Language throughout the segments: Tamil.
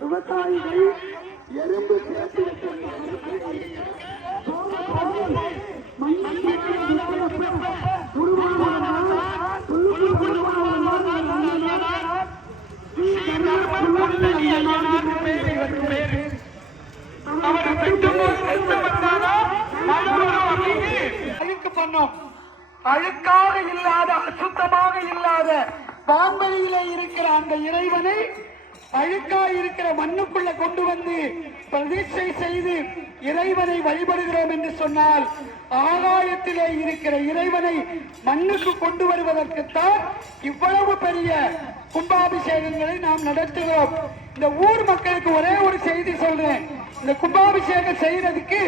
விவசாயிகள் எறும்பு அழுக்காக இல்லாத அசுத்தமாக இல்லாத வான்வெளியிலே இருக்கிற அந்த இறைவனை அழுக்காக இருக்கிற மண்ணுக்குள்ள கொண்டு வந்து பிரதிஷ்டை செய்து இறைவனை வழிபடுகிறோம் என்று சொன்னால் ஆகாயத்திலே இருக்கிற இறைவனை மண்ணுக்கு கொண்டு வருவதற்குத்தான் இவ்வளவு பெரிய கும்பாபிஷேகங்களை நாம் நடத்துகிறோம். இந்த ஊர் மக்களுக்கு ஒரே ஒரு செய்தி சொல்றேன். இந்த கும்பாபிஷேகம் செய்யறதுக்கு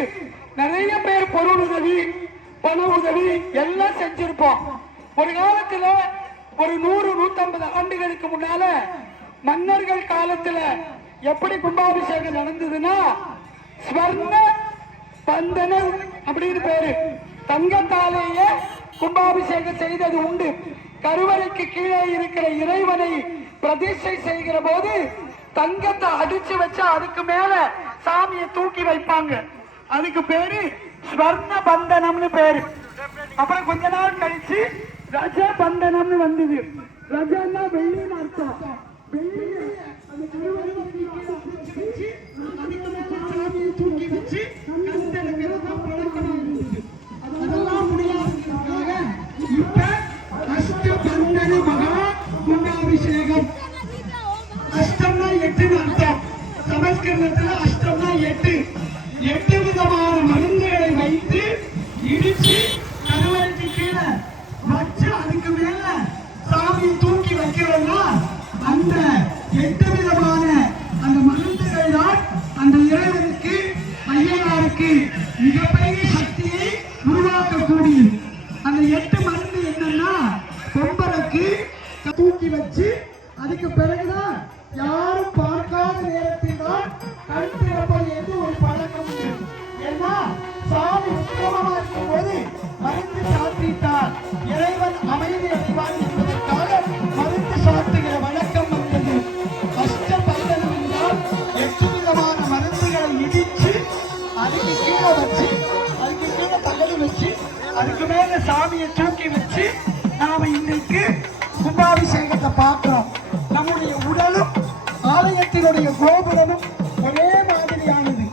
நிறைய பேர் பொருள் உதவி பண உதவி எல்லாம் செஞ்சிருப்போம். ஒரு காலத்துல ஒரு 100-150 ஆண்டுகளுக்கு முன்னால மன்னர்கள் காலத்துல எப்படி கும்பாபிஷேகம் நடந்ததுன்னா ஸ்வர்ண பந்தனம் அப்படின்னு பேரு. தங்கத்தாலேயே கும்பாபிஷேகம் செய்தது உண்டு. கருவறைக்கு கீழே இருக்கிற இறைவனை பிரதிஷ்டை செய்கிற போது தங்கத்தை அடிச்சு வச்சா அதுக்கு மேல சாமியை தூக்கி வைப்பாங்க. அதுக்கு பேரு ஸ்வர்ண பந்தனம்னு பேரு. அப்புறம் கொஞ்ச நாள் கழிச்சு ரஜ பந்தனம்னு வந்தது. ரஜன்னா வெள்ளின்னு அர்த்தம். சாமியை தூக்கி வச்சு அதெல்லாம் முடியாததுக்காக இப்ப அஷ்டபந்தன மகா கும்பாபிஷேகம். அஷ்டம்னா 8 அர்த்தம். சமஸ்கிருதத்துல அஷ்டம்னா 8 விதமான மருந்துகளை வைத்து இடிச்சு கருவறைக்கு கீழே வச்சு அதுக்கு மேல சாமி தூக்கி வைக்கிறோம்னா அந்த 8 விதமான அந்த மருந்துகள் தான் அந்த இறைவனுக்கு ஐயனாருக்கு மிகப்பெரிய சக்தியை உருவாக்கக்கூடிய அந்த 8 மருந்து என்னன்னா கொம்பரைக்கு தூக்கி வச்சு அதுக்கு பிறகுதான் யாரும் பார்க்காத நேரத்தில் தான் கண் திறப்பது என்று ஒரு பழக்கம். ஏன்னா சாமி உத்தமமா இருக்கும் போது மருந்து சாத்திட்டார் இறைவன் அமைதி அடைவான் என்பதற்காக மருந்து சாத்துகிற வழக்கம் வந்தது. அஷ்டபந்தனம் என்றால் 8 விதமான மருந்துகளை இடிச்சு அதுக்கு கீழே வச்சு அதுக்கு கீழே தகடு வச்சு அதுக்கு மேல சாமியை தூக்கி வச்சு நாம இன்றைக்கு கும்பாபிஷேகத்தை பார்க்கிறோம். நம்முடைய உடலும் ஆலயத்தினுடைய கோபுரமும் ஒரே மாதிரியானது.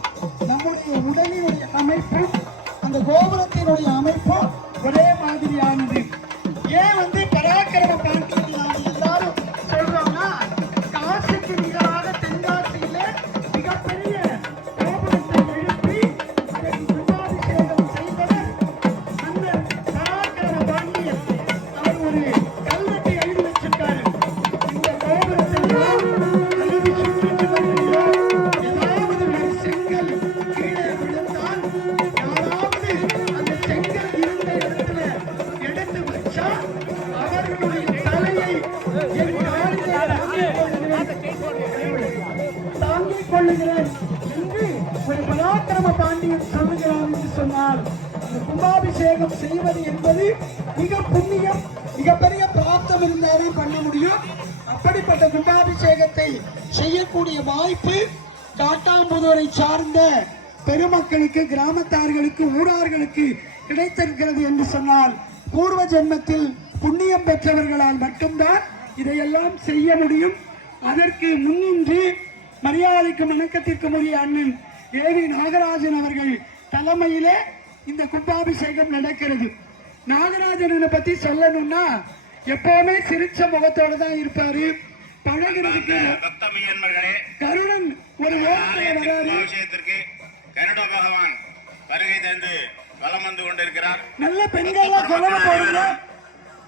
நம்முடைய உடலினுடைய அமைப்பும் அந்த கோபுரத்தினுடைய அமைப்பும் ஒரே மாதிரியானது. ஏன் பராக்கிரம பாண்டியன் எல்லாரும் சொல்றோம்னா காசிக்கு நிகராக தென்காசியிலே மிகப்பெரிய கோபுரத்தை எழுப்பி அதற்கு கும்பாபிஷேகம் செய்தவர் அந்த பராக்கிரம பாண்டியன். அவர் ஒரு கல்வெட்டை எழுதி வச்சிருக்காரு. இந்த கோபுரத்தை அழுதி சுற்றி வருகிறோம். ஏதாவது ஒரு செங்கல் கீழே விழுந்தால் யாராவது அந்த செங்கல் இருந்த இடத்துல எடுத்து வச்சா அவர்களுடைய தலையை தாங்கிக் கொள்ளுகிறேன் என்று ஒரு பராக்கிரம பாண்டியன் சொல்லுகிறார் என்று சொன்னால் அந்த கும்பாபிஷேகம் செய்வது என்பது மிக புண்ணியம், மிகப்பெரிய பிராப்தம் இருந்தாலே பண்ண முடியும். அப்படிப்பட்ட கும்பாபிஷேகத்தை செய்யக்கூடிய வாய்ப்பு காட்டாம்புதூரை சார்ந்த பெருமக்களுக்கு, கிராமத்தார்களுக்கு, ஊரார்களுக்கு கிடைத்திருக்கிறது என்று சொன்னால் பூர்வ ஜென்மத்தில் புண்ணியம் பெற்றவர்களால் மட்டும்தான் இதையெல்லாம் செய்ய முடியும். அதற்கு முன்னின்று மரியாதைக்கு வணக்கத்திற்கு உரிய அண்ணன் ஏவி நாகராஜன் அவர்கள் தலைமையிலே இந்த கும்பாபிஷேகம் நடக்கிறது. நாகராஜனை பத்தி சொல்லணும்னா எப்பவுமே சிரிச்ச முகத்தோட தான் இருப்பாரு. பழகிறதுக்கு கருடன் ஒரு கருட பகவான் வருகை தந்து வலம் வந்து கொண்டிருக்கிறார். நல்ல பெண்கள் கொலை போடுங்க,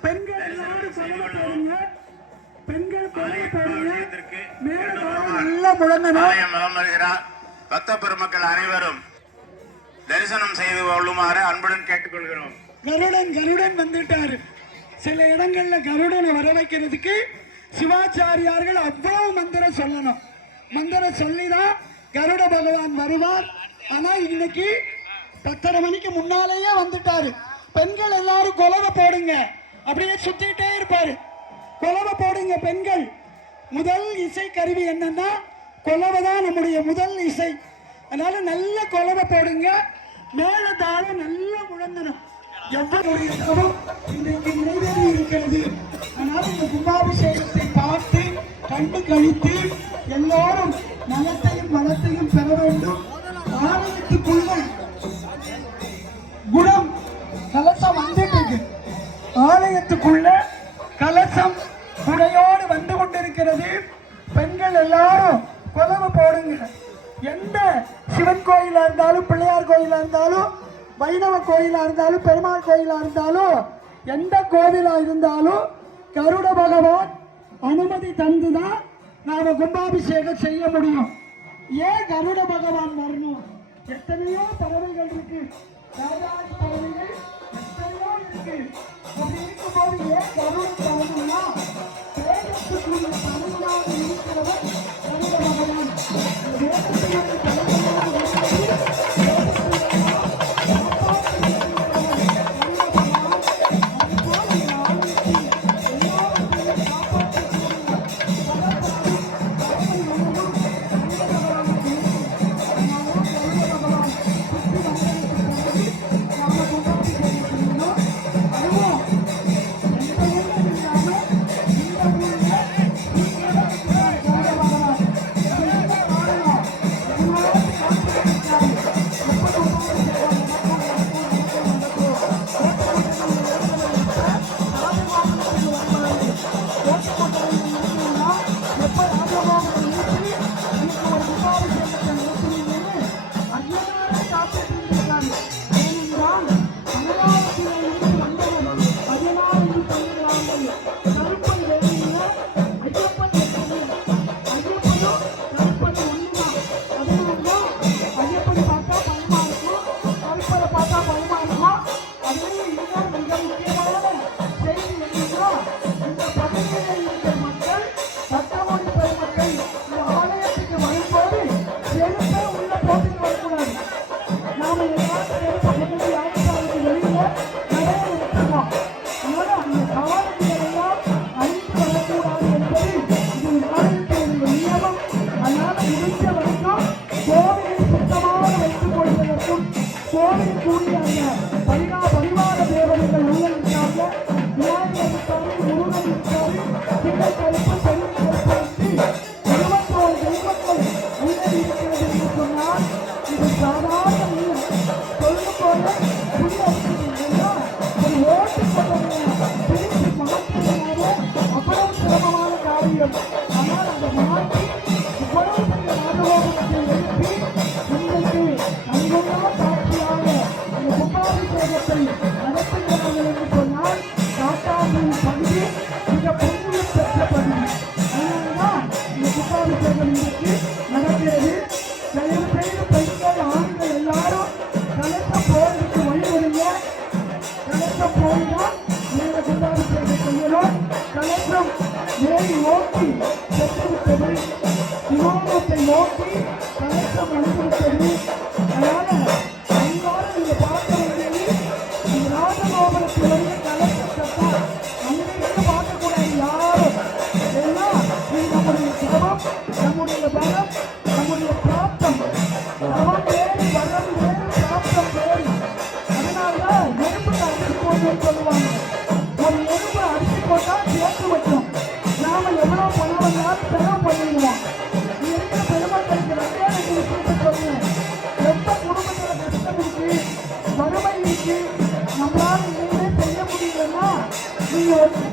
பெண்கள் எல்லாரும் கொலை போடுங்க, பெண்கள் கொலை போடுங்க, நல்ல முழங்கணும். வலம் வருகிறார். பக்த பெருமக்கள் அனைவரும் தரிசனம் செய்து கொள்ளுமாறு அன்புடன் கேட்டுக்கொள்கிறோம். கருடன் வந்துட்டாரு. சில இடங்கள்ல கருடனை வர வைக்கிறதுக்கு சிவாச்சாரியார்கள் அவ்வளவு மந்திரம் சொல்லணும். மந்திரம் சொல்லிதான் கருட பகவான் வருவார். ஆனா இன்னைக்கு 10:30 மணிக்கு முன்னாலேயே வந்துட்டாரு. பெண்கள் எல்லாரும் கொலவை போடுங்க, அப்படியே சுத்திட்டே இருப்பாரு. கொலவை போடுங்க பெண்கள். முதல் இசை கருவி என்னன்னா கொலவை தான் நம்முடைய முதல் இசை. அதனால நல்ல கொலவை போடுங்க, மேல தாளம் நல்லா முழங்கணும். எவ்வளவுடைய தவம் இன்றைக்கு நிறைவேறி இருக்கிறது. அதனால இந்த கும்பாபிஷேகத்தை பார்த்து கண்டு கழித்து எல்லாரும் நலத்தையும் வளத்தையும் பெற வேண்டும். ஆலயத்துக்குள்ள குடம் கலசம் வந்துட்டு இருக்கு. ஆலயத்துக்குள்ள கலசம் குடையோடு வந்து கொண்டிருக்கிறது. பெண்கள் எல்லாரும் கொலவை போடுங்க. எந்த சிவன் கோயிலா இருந்தாலும், பிள்ளையார் கோயிலா இருந்தாலும், வைணவ கோயிலா இருந்தாலும், பெருமாள் கோயிலா இருந்தாலும், எந்த கோவிலா இருந்தாலும் கருட பகவான் அனுமதி தந்துதான் நாம கும்பாபிஷேகம் செய்ய முடியும். ஏன் கருட பகவான் வரணும்? எத்தனையோ பறவைகள் இருக்கு, ராஜாதி பறவைகள் எத்தனையோ இருக்கு. அப்படி இருக்கும்போது ஏன் கருடன் வரணும்னா வேதத்துக்குரிய தலைவனாக இருக்கிறவர் கருட பகவான். வேதத்துக்குரிய தலைவனாக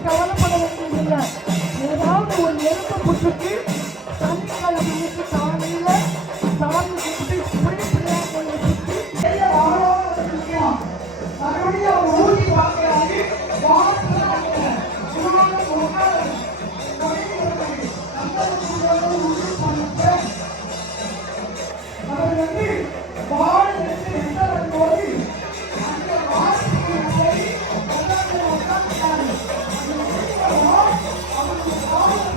கவலைப்பட வேண்டியதில்லை. ஏதாவது ஒரு எறும்பு புற்றுக்கு சனிக்கிழமைக்கு காலையில சாமி சுற்றி மறுபடியும் ஊதி பார்க்கிறாரு. அவர் வந்து பால் போது அந்த வாசிப்பை அவருக்கு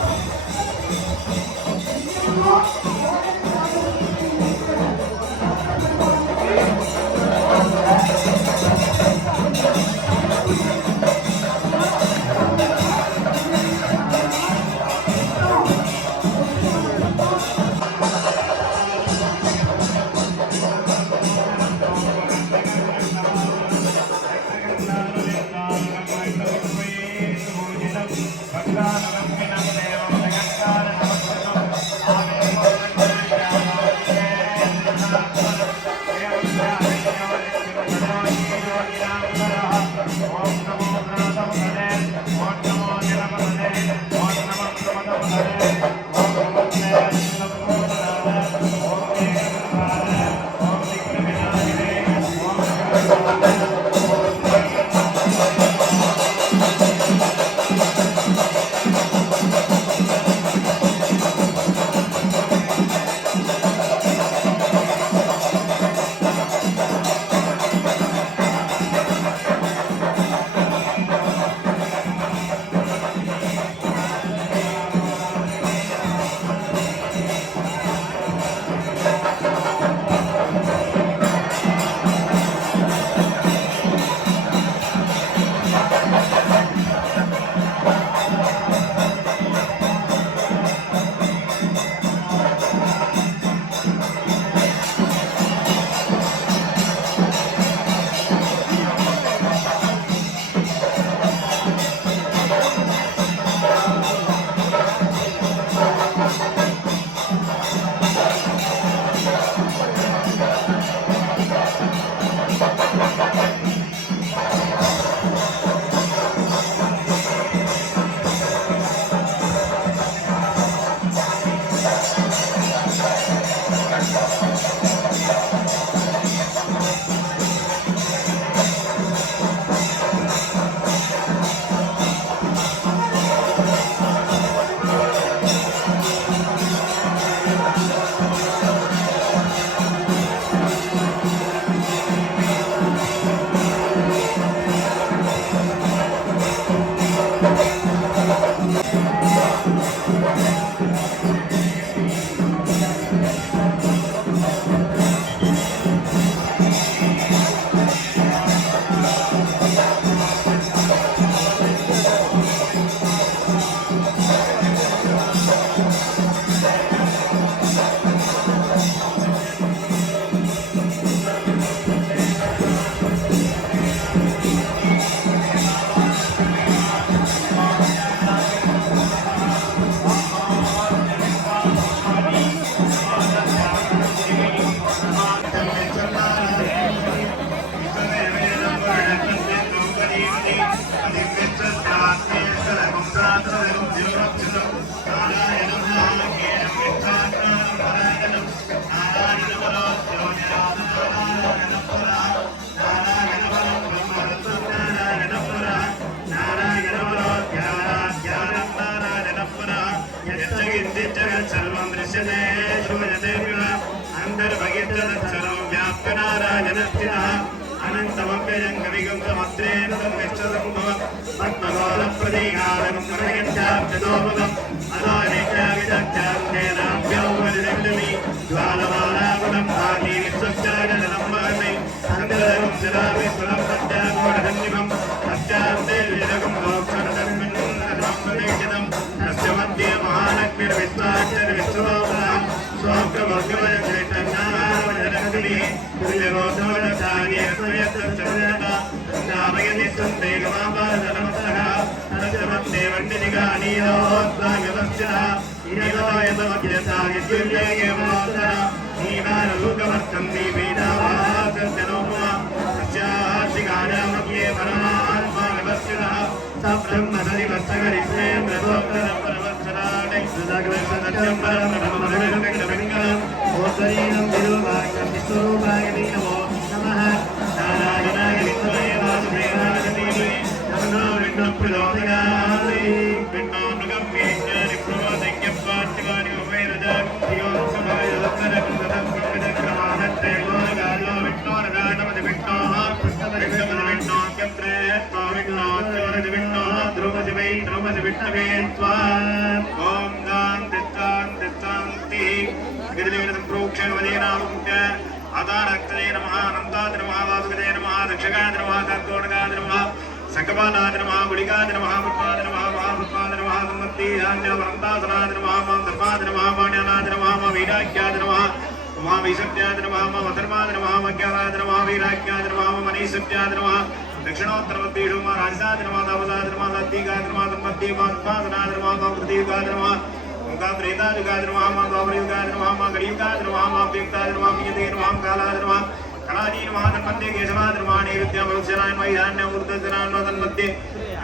कलाजीर्महाधन्मध्ये केशवाधर्माणे विद्यामरुक्षरान्वैधान्यमूर्तजनान्वतन्मध्ये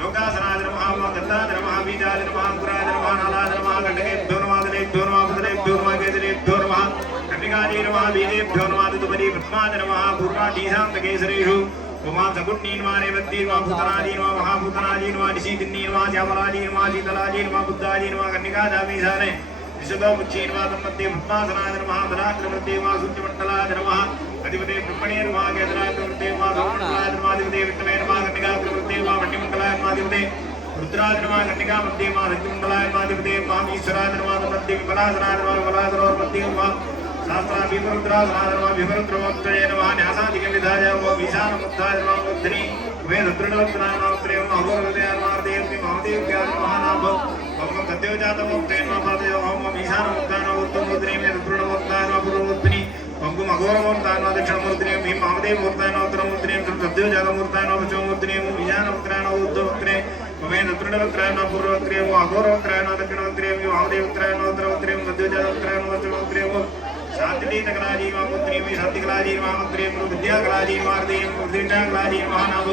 योगासनाधर्मः गन्धाधर्मः बीजाधर्मः पुराधर्मः नालाधर्मः गण्डकेभ्यो नमः दलेभ्यो नमः बदलेभ्यो नमः केसरेभ्यो नमः कन्निकाजीर्मः बीजेभ्यो नमः दुतपदी पद्माधर्मः पूर्वाटीशान्तकेसरेषु उमा सगुण्णीन्वा रेवतीन्वा भूतनाजीन्वा महाभूतनाजीन्वा निशीतिन्नीन्वा श्यामलाजीन्वा शीतलाजीन्वा बुद्धाजीन्वा कन्निकाधामीशाने विशदो मुच्चीन्वा तन्मध्ये पद्मासनाधर्मः बलाक्रमृत्येवा सूर्यमण्डलाधर्मः अधिपते ब्रह्मणेर्वा केतराक्रमृत्येवा सौमण्डलाधर्माधिपते विष्णवेर्वा कन्निकाक्रमृत्येवा मण्डिमण्डलाधर्माधिपते रुद्राधर्मा कन्निकामध्येवा रज्जुमण्डलाधर्माधिपते महामीश्वराधर्मा तन्मध्ये विपलासनाधर्मा विपलासनोर्मध्येवा शास्त्राभिवरुद्रासनाधर्मा विवरुद्रमोत्तरे नमः न्यासादिकविधाय ओम ईशानमुद्धाय नमः मुद्धिनी वेदत्रिणवत्तनामोत्तरे ओम अघोरहृदयार्मार्देवति महादेव्याय नमः नाम ओम सद्योजातमोक्ते नमः पादयो ओम ईशानमुद्धाय नमः उत्तममुद्रे वेदत्रिणवत्ताय नमः पूर्वमुद्धिनी ओम अघोरमूर्ताय नमः दक्षिणमूर्तिने ओम महादेवमूर्ताय नमः उत्तरमूर्तिने ओम सद्योजातमूर्ताय नमः पश्चिममूर्तिने ओम ईशानमुद्राय नमः उत्तरमुद्रे ओम वेदत्रिणवत्ताय नमः पूर्वमुद्रे ओम अघोरवत्ताय नमः दक्षिणमुद्रे ओम महादेवत्ताय नमः उत्तरमुद्रे ओम सद्योजातमूर्ताय नमः पश्चिममुद्रे ओम शांति कलाजी महामुद्री में शांति कलाजी महामुद्री विद्या कलाजी महारती विद्या कलाजी महानाभु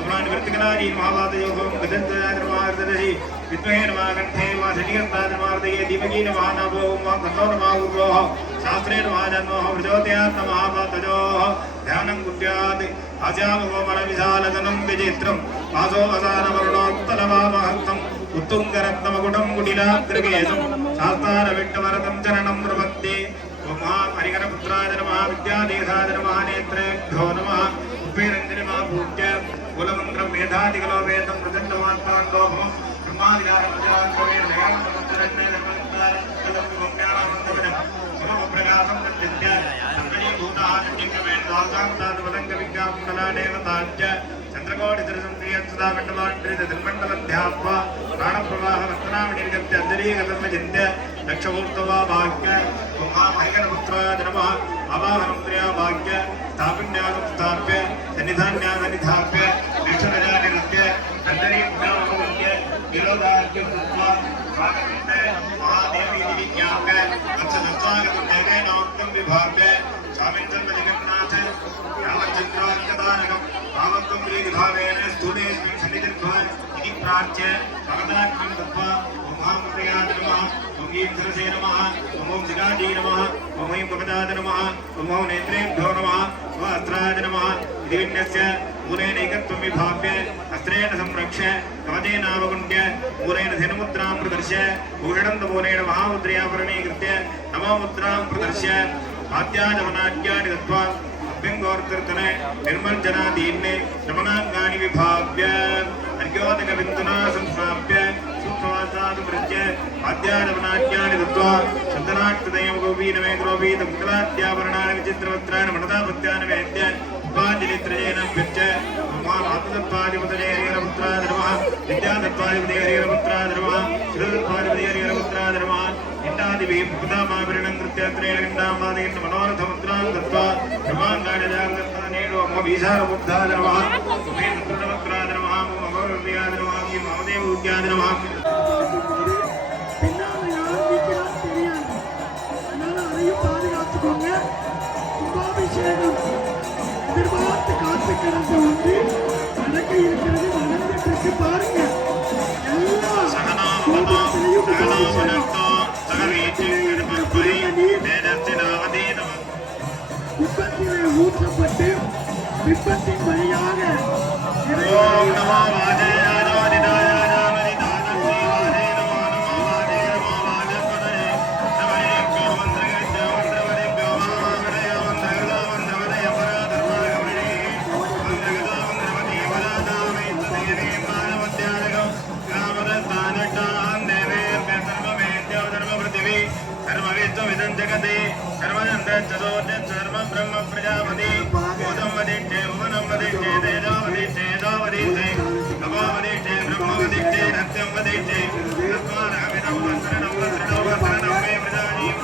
अमरान वृत्ति कलाजी महावाद योग गजंतराजि विद्महे नमः कंठे नमः श्रीगंधाजमार्दये दीपकी नमः नाभो कन्नो नमः उर्वोः शास्त्रे नमः जन्मोः प्रचोदयात् नमः पातजो ध्यानं कुर्यात् अजामो मनविशालगनं विचित्रम् आसो असारवर्णोत्तलवामहन्तम् उत्तुङ्गरत्नमकुटं कुटिलाग्रकेशं शास्तारविट्टवरदं चरणं प्रपद्ये हरिहरपुत्राय नमः विद्यादेशाय नमः नेत्रेभ्यो नमः उपीरञ्जनि नमः पूज्य कुलमन्त्रं वेदादिकलो वेदं प्रचण्डमात्माण्डो ब्रह्मादिकारणप्रकाशं तद्विद्य सर्वजीभूताः नित्यक्रमेण द्वादशान्ताद्वदङ्गविज्ञापुण्डलादेवताञ्च चन्द्रकोटिसरसंक्रियत्सदामण्डलाण्ड्रितनिर्मण्डलध्यात्वा प्राणप्रवाहवस्तनामनिर्गत्य अन्तरीगतन्मचिन्त्य लक्षमूर्तवा भाग्य महामहिगणपुत्राय नमः आवाहनप्रिया भाग्य स्थापिन्यानुस्थाप्य सन्निधान्यासन्निधाप्य विष्णुगजानिरुद्य अन्तरीभ्यामवद्य विरोधार्घ्यं कृत्वा स्वागतन्ते महादेवीति विज्ञाप्य वत्ससस्वागतं देवेनोक्तं विभाव्य स्वामिन्सन्मजगन्नाथ रामचन्द्रादिकदानकं भावत्वं प्रीतिभावेन स्थूलेऽस्मिन् सन्निधिर्भव इति प्रार्थ्य भगवतात्मं दत्त्वा महामप्रियाय नमः ओम ईश्वरसे नमः ओम शिखाजी नमः ओम भगवताय नमः ओम नेत्रेभ्यो नमः ओम अस्त्राय नमः इति विन्यस्य मूलेन एकत्वं विभाव्य अस्त्रेण संरक्ष्य कवचेनावगुण्य मूलेन धनुमुद्रां प्रदर्श्य भूषणन्तमूलेन महामुद्रयाभरणीकृत्य नवमुद्रां प्रदर्श्य आद्याजवनाद्यानि दत्त्वा अभ्यङ्गोर्कीर्तने निर्मज्जनादीन्ने नमनाङ्गानि विभाव्य अर्घ्योदकबिन्दुना संस्थाप्य सूक्ष्मवासादुपृज्य आद्याजवनाद्यानि दत्त्वा शब्दनाट्तदयं गोपीनमे ग्रोपीतमुक्लाद्याभरणानि विचित्रवस्त्राणि मनदापत्यानि वेद्य उपाञ्जलित्रयेन भ्यच्च मातुदत्त्वादिपतये हरिहरपुत्राय नमः विद्यादत्त्वादिपतये हरिहरपुत्राय नमः शिवदत्त्वादिपतये हरिहरपुत्राय नमः इण्डादिभिः पुदामाभरणं कृत्यात्रेण गण्डामादयन् मनोरथमुद्रां दत्त्वा ब्रह्माण्डानिजागर्तानेडो मम ईशानमुद्धाय नमः उमेन्द्रवक्त्राय नमः मम अमरव्याय नमः महादेवूर्याय नमः பின்னால யார் நிற்கிறான்னு தெரியாது. அதனால அதையும் பாதுகாத்துக்கோங்க. கும்பாபிஷேகம் எதிர்பார்த்து காத்து கிடந்த வந்து நடக்க இருக்கிறது, நடந்துட்டு இருக்கு பாருங்க. எல்லா கோபுரத்திலையும் கும்பாபிஷேகம். குப்பத்திலே ஊற்றப்பட்டு விப்பத்தின் வழியாக ஓம் நமோ जगते सर्वम ब्रह्म प्रजापति भूतम वदिष्ठे भुवनम वदिष्ठे तेजो वदिष्ठे दो वदिष्ठे नभो वदिष्ठे ब्रह्म वदिष्ठे सत्यम वदिष्ठे तस्मादहमिदं वस्त्रणं वस्त्रणं मे प्रजाजीव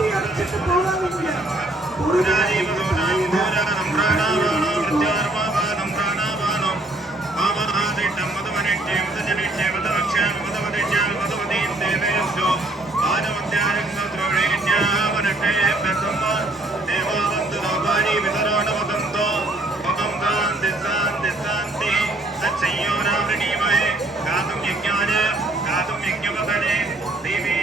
प्रजाजीवदोषां भोजनं प्राणापानो मृत्योर्मापानं प्राणापानो मामहादिष्टं मधुवनिष्ठे मधुजनिष्ठे मधुवक्ष्यां मधुवदिष्यां मधुवतीं देवेभ्यो आजमध्यायं द्रोणेन्याः वनष्टे प्रथम देवावन्तु नवानि वितरो नवतन्तो संयोरावृणीमहे गातुं यज्ञाय गातुं यज्ञपतने देवी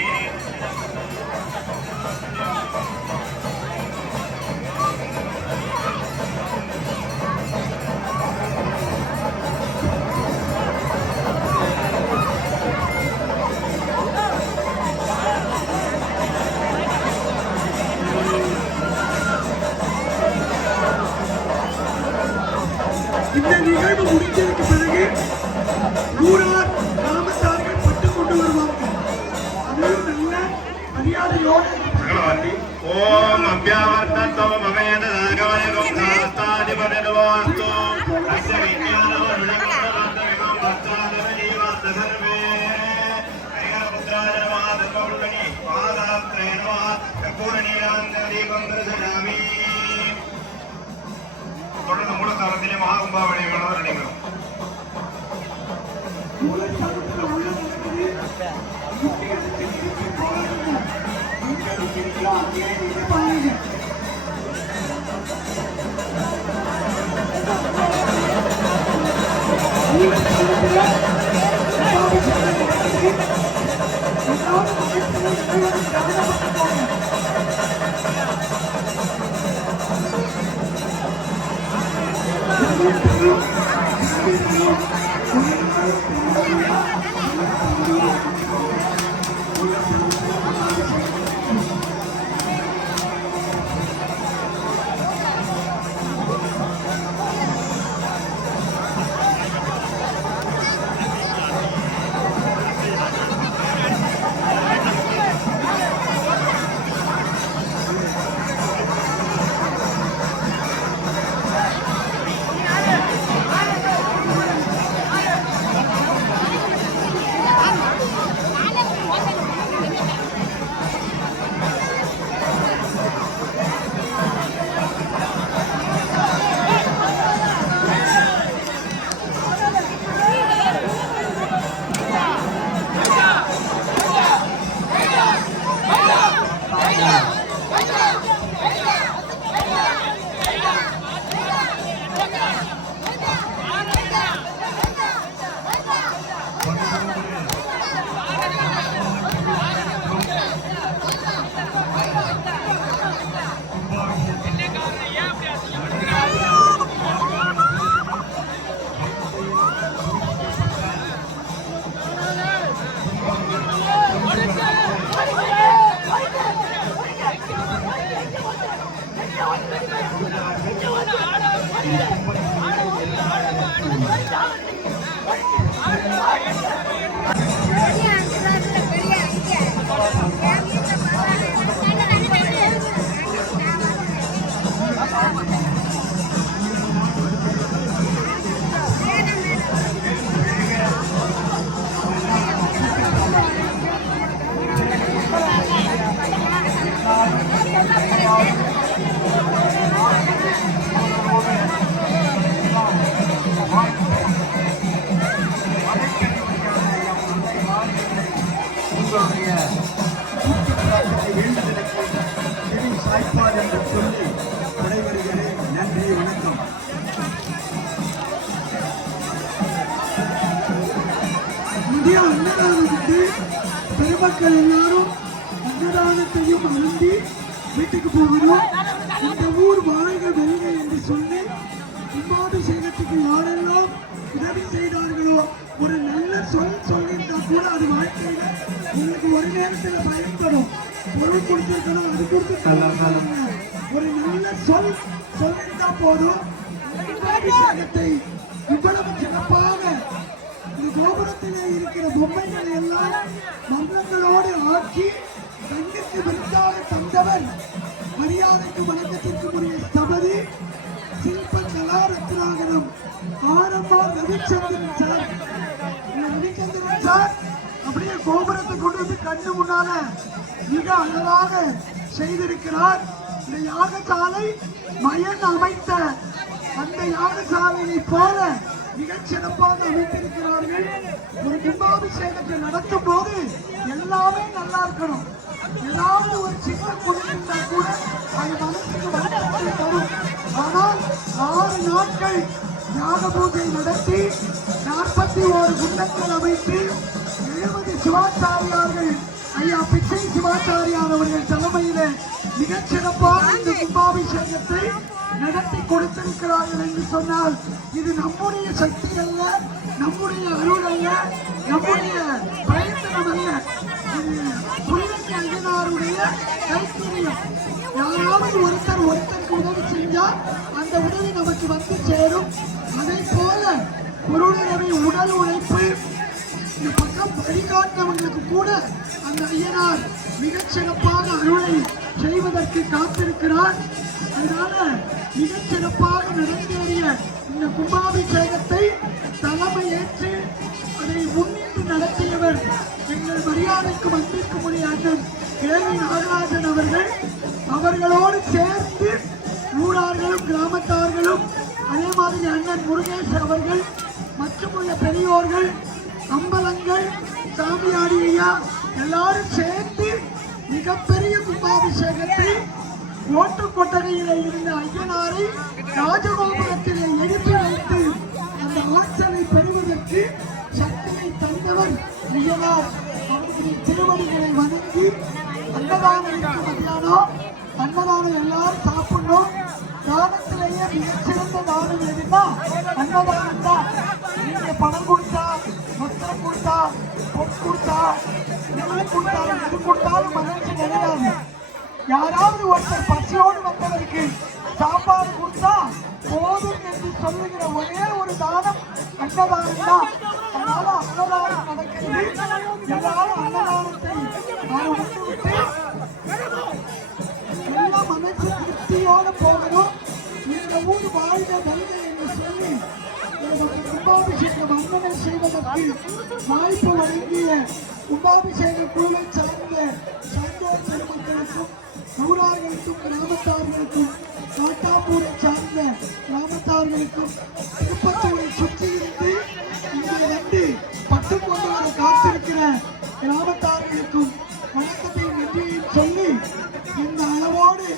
இந்த நிகழ்வு முடிஞ்சதுக்கு பிறகு ஊரார் கிராமத்தார்கள் பட்டு கொண்டு வருவாங்க. அதையும் நல்ல மரியாதையோடு ओम अभ्यावर्ततो ममेन नागवयगं शास्ताधिपतिर्वास्तु अस्य विज्ञानवरुणगुणवन्तमिमं भक्तादवजीवात् सर्वे ऐगपुत्राय नमः धर्मवल्लभे पादात्रे नमः कर्पूरनीलाञ्जलीकं दर्शयामि தொடர்ந்து மூலஸ்தானத்திலே மகாகும்பாவளி நடைபெறும். மூலஸ்தானத்தில் உள்ள நடக்குது. முக்கிய திருப்பி போறாங்க. அங்கே இருக்கிறீங்களோ அங்கேயே நீங்க பாருங்க. மூலஸ்தானத்தில் சாய்ப்பார் என்று சொல்லி விடைபெறுகிறேன். நன்றி, வணக்கம். இந்திய அன்னதானத்துக்கு பெருமக்கள் எல்லாரும் அன்னதானத்தையும் அருந்தி வீட்டுக்கு போகிறோம். இந்த ஊர் வாழ்க வெல்க என்று சொல்லி கும்பாபிஷேகத்துக்கு யாரெல்லாம் உதவி செய்தார்களோ ஒரு நல்ல சொல்லியிருந்தா கூட அது வாழ்க்கையில உங்களுக்கு ஒரு நேரத்தில் பயன்படும். பொருள் கொடுத்திருக்கணும், அது கொடுத்து ஒரு நல்ல சொல்லியிருந்தா போதும். கும்பாபிஷேகத்தை இவ்வளவு சிறப்பாக இந்த கோபுரத்திலே இருக்கிற பொம்மைகள் எல்லாம் மன்றங்களோடு ஆக்கி கண்ணுக்கு விருந்தாக தந்தவர் மரியாதைக்கு வணக்கத்திற்கு உரிய ஸ்தபதி சில்ப கலாரத்னாகரம் ஆரம்பார் ரவிச்சந்திரன் சார். ரவிச்சந்திரன் சார் அப்படியே கோபுரத்தை கொண்டு வந்து கண்ணு முன்னால மிக அழகாக செய்திருக்கிறார். இந்த யாகசாலை மயன் அமைத்த அந்த யாகசாலையை போல மிகச் சிறப்பாக அமைத்திருக்கிறார்கள். ஒரு கும்பாபிஷேகத்தை நடத்தும் போது எல்லாமே நல்லா இருக்கணும். ஏதாவது ஒரு சின்ன குறைந்தா கூட அது மனசுக்கு வருத்தத்தை தரும். ஆனால் 6 நாட்கள் யாக பூஜை நடத்தி 41 குண்டங்கள் அமைத்து 70 சிவாச்சாரியார்கள் ஐயா பிச்சை சிவாச்சாரியார் அவர்கள் தலைமையிலே மிகச் சிறப்பான இந்த கும்பாபிஷேகத்தை நடத்தி கொடுத்திருக்கிறார்கள் என்று சொன்னால் இது நம்முடைய சக்தி அல்ல, நம்முடைய அருள் அல்ல, நம்முடைய பிரயத்தனம் அல்ல. இது புனிதன் ஐயனாருடைய கைத்தறியம். யாராவது ஒருத்தருக்கு உதவி செஞ்சால் அந்த உதவி நமக்கு வந்து சேரும். அதை போல பொருளுதவி, உடல் உழைப்பு, இந்த பக்கம் வழிகாட்டவங்களுக்கு கூட அந்த ஐயனார் மிகச் சிறப்பாக அருளை செய்வதற்கு காத்திருக்கிறார். அதனால மிகச் சிறப்பாக நடந்தேறிய இந்த கும்பாபிஷேகத்தை தலைமை ஏற்று அதை முன்னிட்டு நடத்தியவர் எங்கள் மரியாதைக்கு வந்திருக்கக்கூடிய அண்ணன் கேவி நாகராஜன் அவர்கள். அவர்களோடு சேர்ந்து ஊரார்களும் கிராமத்தார்களும் அதே மாதிரி அண்ணன் முருகேஷ் அவர்கள் மற்றும் உள்ள பெரியோர்கள், அம்பலங்கள், சாமியாடி ஐயா எல்லாரும் சேர்ந்து மிகப்பெரிய கும்பாபிஷேகத்தை ஓட்டு கொட்டகையிலே இருந்த ஐயனாரை ராஜகோபுரத்திலே எழுப்பி வைத்து அந்த ஆற்றலை பெறுவதற்கு சக்தியை தந்தவர் ஐயனார். அவருடைய திருவடிகளை வணங்கி அன்னதானம் மத்தியானம் அன்னதானம் எல்லாரும் சாப்பிடணும். தானத்திலேயே மிகச்சிறந்த தானம் எதுன்னா அன்னதானம் தான். நீங்க பணம் கொடுத்தா, வஸ்திரம் கொடுத்தா, பொன் கொடுத்தா, நெல் கொடுத்தாலும் எது கொடுத்தாலும் மகிழ்ச்சி நிறையாது. யாராவது ஒருத்தர் பசியோடு வந்தவருக்கு சாப்பாடு கொடுத்தா போதும் என்று சொல்லுகிற ஒரே ஒரு தானம் அன்னதானம் தான். அதனால அன்னதானம் நடக்கிறது. எல்லாரும் அன்னதானத்தை விட்டு எல்லாம் மனசு திருப்தியோடு போகணும். இந்த ஊர் வாழ்க வருக என்று சொல்லி கும்பாபிஷேகம் அன்னனை செய்வதற்கு வாய்ப்பு வழங்கிய கும்பாபிஷேக குழுவை சார்ந்த சான்றோர் பெருமக்களுக்கும், ஊரார்களுக்கும், கிராமத்தார்களுக்கும், காட்டாப்பூரை சார்ந்த கிராமத்தார்களுக்கும், திருப்பத்தூரை சுற்றியிருந்து இங்கே வந்து பட்டு கொண்டு வர காத்திருக்கிற கிராமத்தார்களுக்கும் வணக்கத்தையும் நன்றியையும் சொல்லி இந்த அளவோடு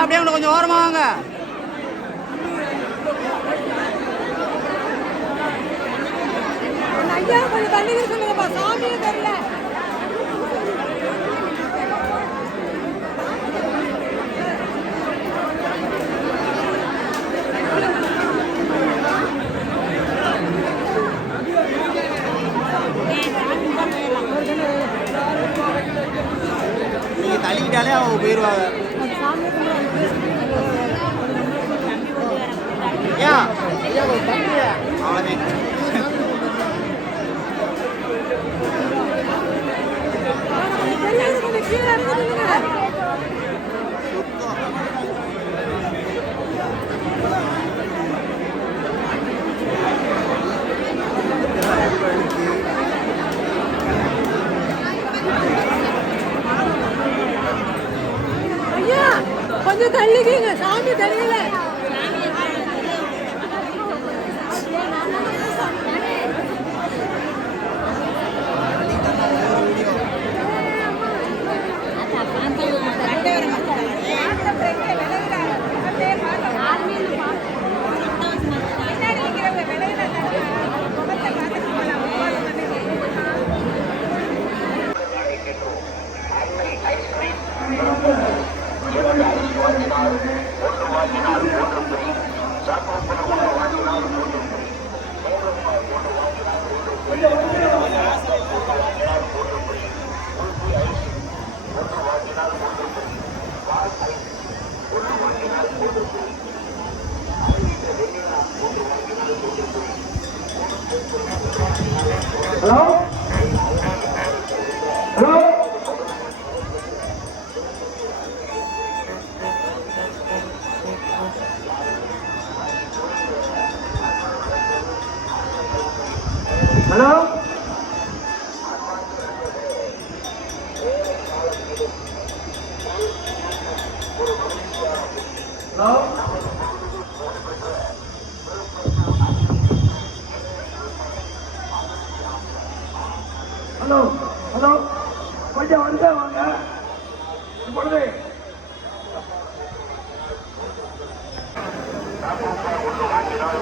அப்படியே கொஞ்சம் ஓரமா வாங்க. ஐயா ஐயா கொஞ்சம் தண்ணி சொல்லுங்கப்பா, சாமியே தெரியல. நீங்க தள்ளிக்கிட்டாலே அவங்க போயிடுவாங்க. ஏன் அவ்வளோதான். கொஞ்சம் கீழே இறங்க சொல்லுங்க. ஐயா கொஞ்சம் தள்ளிக்கிங்க, சாமி தெரியல. Hello hello hello hello hello hello கொஞ்சம் வந்து வாங்க இப்பொழுது ஒன்று வாங்கினால்